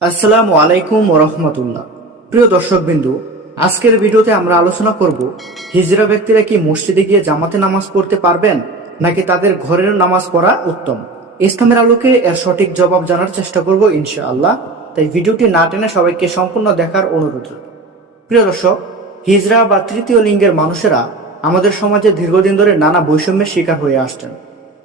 আসসালামু আলাইকুম রহমতুল্লাহ। প্রিয় দর্শক বিন্দু আজকের ভিডিওতে আমরা আলোচনা করব, হিজরা ব্যক্তিরা কি মসজিদে গিয়ে জামাতে নামাজ পড়তে পারবেন, নাকি তাদের ঘরের নামাজ পড়া উত্তম? ইসলামের আলোকে এর সঠিক জবাব জানার চেষ্টা করব ইনশাআল্লাহ। তাই ভিডিওটি না টেনে সবাইকে সম্পূর্ণ দেখার অনুরোধ। প্রিয় দর্শক, হিজরা বা তৃতীয় লিঙ্গের মানুষেরা আমাদের সমাজে দীর্ঘদিন ধরে নানা বৈষম্যের শিকার হয়ে আসছেন।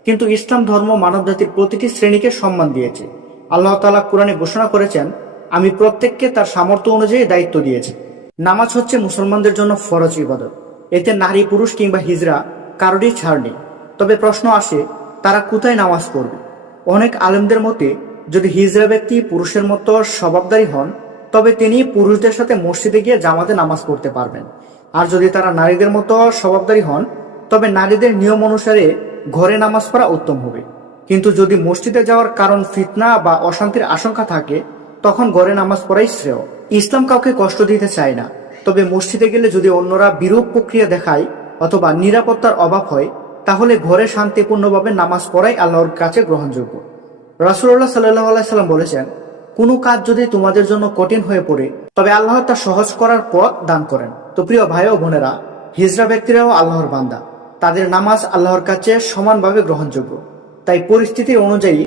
কিন্তু ইসলাম ধর্ম মানবজাতির প্রতিটি শ্রেণীকে সম্মান দিয়েছে। আল্লাহ তাআলা কোরআনে ঘোষণা করেছেন, আমি প্রত্যেককে তার সামর্থ্য অনুযায়ী দায়িত্ব দিয়েছি। নামাজ হচ্ছে মুসলমানদের জন্য ফরজ ইবাদত। এতে নারী, পুরুষ কিংবা হিজরা কারোরই ছাড় নেই। তবে প্রশ্ন আসে, তারা কোথায় নামাজ পড়বে? অনেক আলেমদের মতে, যদি হিজরা ব্যক্তি পুরুষের মতো স্বভাবদারী হন, তবে তিনি পুরুষদের সাথে মসজিদে গিয়ে জামাতে নামাজ পড়তে পারবেন। আর যদি তারা নারীদের মতো স্বভাবদারী হন, তবে নারীদের নিয়ম অনুসারে ঘরে নামাজ পড়া উত্তম হবে। কিন্তু যদি মসজিদে যাওয়ার কারণ ফিতনা বা অশান্তির আশঙ্কা থাকে, তখন ঘরে নামাজ পড়াই শ্রেয়। ইসলাম কাউকে কষ্ট দিতে চায় না। তবে মসজিদে গেলে যদি অন্যরা বিরূপ প্রক্রিয়া দেখায় অথবা নিরাপত্তার অভাব হয়, তাহলে ঘরে শান্তিপূর্ণভাবে নামাজ পড়াই আল্লাহর কাছে গ্রহণযোগ্য। রাসুল্লাহ সাল্লাহ আলাইসাল্লাম বলেছেন, কোনো কাজ যদি তোমাদের জন্য কঠিন হয়ে পড়ে, তবে আল্লাহ তা সহজ করার পথ দান করেন। তো প্রিয় ভাই ও বোনেরা, হিজরা ব্যক্তিরাও আল্লাহর বান্দা। তাদের নামাজ আল্লাহর কাছে সমানভাবে গ্রহণযোগ্য। তাই পরিস্থিতি অনুযায়ী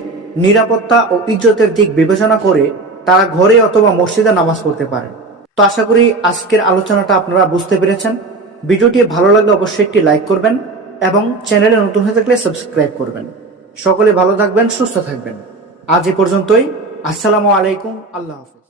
নিরাপত্তা ও ইজ্জতের দিক বিবেচনা করে তারা ঘরে অথবা মসজিদে নামাজ পড়তে পারে। তো আশা করি আজকের আলোচনাটা আপনারা বুঝতে পেরেছেন। ভিডিওটি ভালো লাগলে অবশ্যই একটি লাইক করবেন এবং চ্যানেলে নতুন হয়ে থাকলে সাবস্ক্রাইব করবেন। সকলে ভালো থাকবেন, সুস্থ থাকবেন। আজ এ পর্যন্তই। আসসালামু আলাইকুম, আল্লাহ হাফিজ।